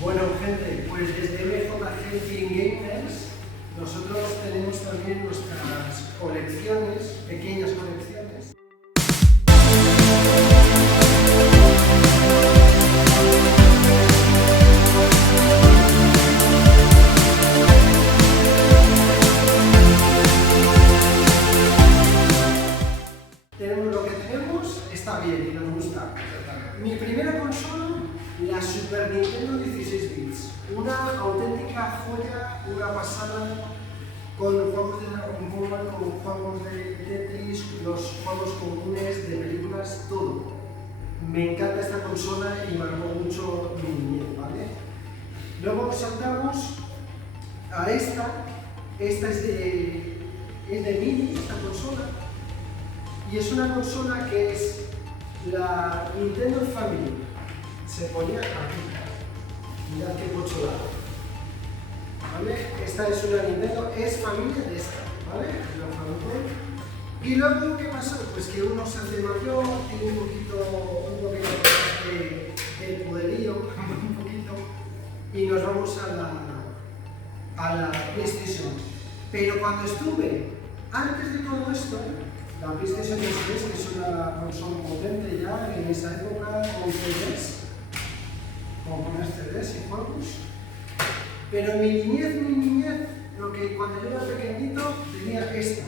Bueno, gente, pues desde MJG Film Gamers nosotros tenemos también nuestras colecciones, pequeñas colecciones. Tenemos lo que tenemos, está bien y nos gusta. Mi primera consola, la Super Nintendo 16 bits, una auténtica joya, una pasada, con juegos de Tetris, los juegos comunes de películas, todo. Me encanta esta consola y marcó mucho mi niñez, ¿vale? Luego saltamos a esta es de Mini, esta consola, y es una consola que es la Nintendo Family. Se ponía aquí. Mirad qué pocholada. ¿Vale? Esta es una Nintendo, es familia de esta, ¿vale? La Famicom. Y luego, ¿qué pasa? Pues que uno se hace mayor, tiene un pequeño de poderío, un poquito, y nos vamos a la PlayStation. Pero cuando estuve, antes de todo esto, la PlayStation 3, que es una consola potente ya, en esa época, con CDs, con poner CDs y juegos. Pero en mi niñez, lo que cuando yo era pequeñito, tenía esta.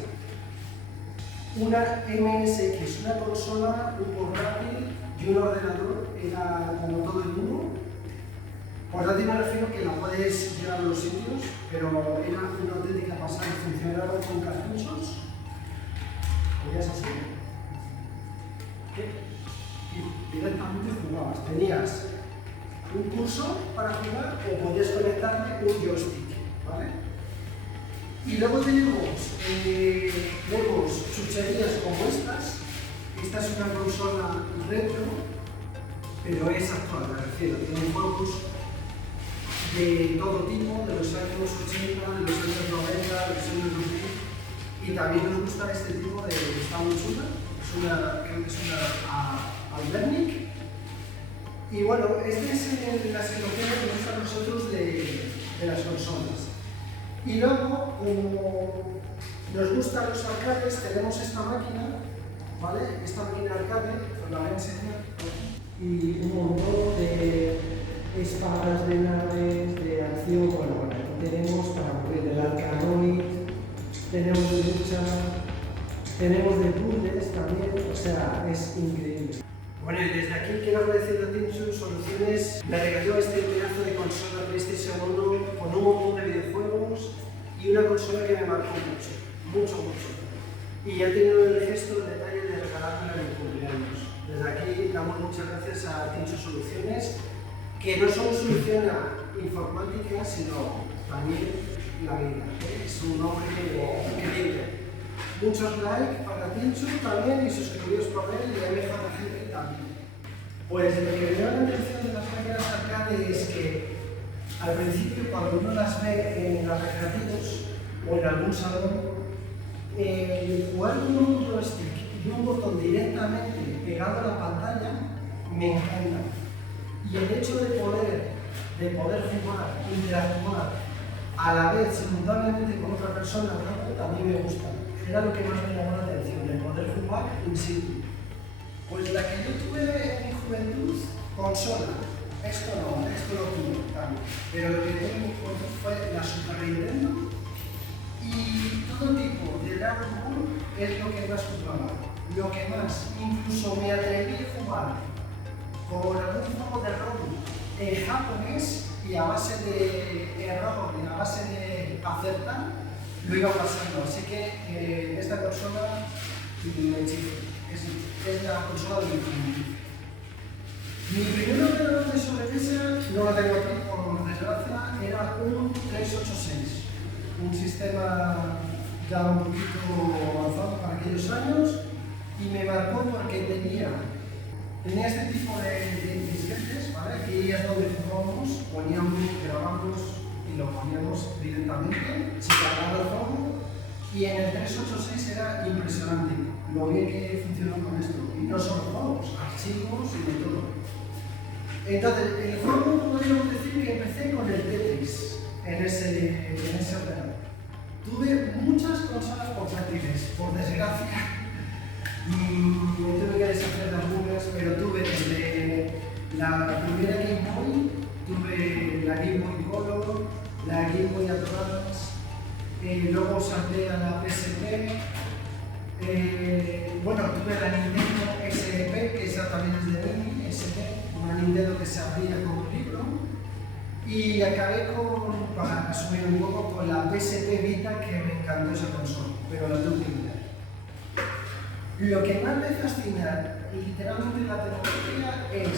Una MSX, una consola, un portátil y un ordenador, era como todo el mundo. Portátil me refiero que la puedes llevar a los sitios, pero era una auténtica pasada, funcionaba con cartuchos. ¿Veías así? Y directamente jugabas. Tenías un curso para jugar o podías conectarle un joystick, ¿vale? Y luego tenemos chucherías como estas. Esta es una consola retro, pero es actual, me refiero. Tiene juegos de todo tipo, de los años 80, de los años 90, de los años 2000. Y también nos gusta este tipo de... está muy chula. Creo que es una Albernic. Y bueno, esta es la situación que nos gusta a nosotros de las consolas. Y luego, como nos gustan los arcades, tenemos esta máquina, ¿vale? Esta máquina arcade, os la voy a enseñar. Y un montón de espadas, de naves, de acción. Bueno, aquí tenemos para mover el Arcanoid, tenemos de lucha, tenemos de puzzles también, o sea, es increíble. Bueno, y desde aquí quiero agradecer a Tinchu Soluciones. Me regaló este pedazo de consola PlayStation 1 con un montón de videojuegos y una consola que me marcó mucho. Y ha tenido el gesto, el detalle de regalarme en mi cumpleaños. Desde aquí damos muchas gracias a Tinchu Soluciones, que no solo soluciona informática, sino también la vida. Es un hombre increíble. Muchos likes para Tinchu también y suscribiros por él y a MJG también. Pues lo que me llama la atención de las máquinas arcade es que al principio, cuando uno las ve en los recreativos o en algún salón, jugar con un joystick y un botón directamente pegado a la pantalla me encanta. Y el hecho de poder jugar, interactuar a la vez simultáneamente con otra persona también me gusta. Era lo que más me llamó la atención, de poder jugar in situ. Pues la que yo tuve en mi juventud, consola. Esto no tuve también. Pero lo que tuve en mi juventud fue la Super Nintendo y todo tipo de Dragon Ball es lo que más jugaba. Lo que más, incluso me atreví a jugar con algún juego de rol en japonés y a base de error y a base de acertar, lo iba pasando, así que esta consola me hechiza, es la consola de mi familia. Mi primer ordenador de sobremesa, no lo tengo aquí por desgracia, era un 386, un sistema ya un poquito avanzado para aquellos años y me marcó porque tenía este tipo de disquetes, ¿vale? Aquí es donde jugábamos, grabamos y lo poníamos directamente, se cargaba el juego y en el 386 era impresionante lo bien que funcionó con esto. Y no solo juegos, archivos y de todo. Entonces, el juego podríamos decir que empezó la Game Boy Color, la Game Boy Advance, luego salté a la PSP, bueno, tuve la Nintendo SP, que esa también es de Mini, SP, una Nintendo que se abría con un libro, y acabé para resumir un poco, con la PSP Vita, que me encantó esa consola, pero la tengo que mirar. Lo que más me fascina literalmente en la tecnología es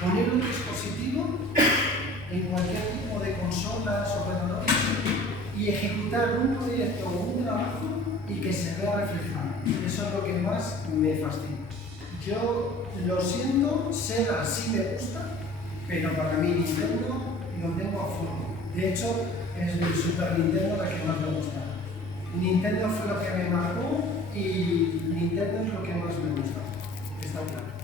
poner un dispositivo en cualquier tipo de consolas o ordenadores y ejecutar un proyecto o un trabajo y que se vea reflejado. Eso es lo que más me fascina. Yo lo siento, Sega sí me gusta, pero para mí Nintendo lo tengo a fondo. De hecho, es el Super Nintendo la que más me gusta. Nintendo fue lo que me marcó y Nintendo es lo que más me gusta. Está claro.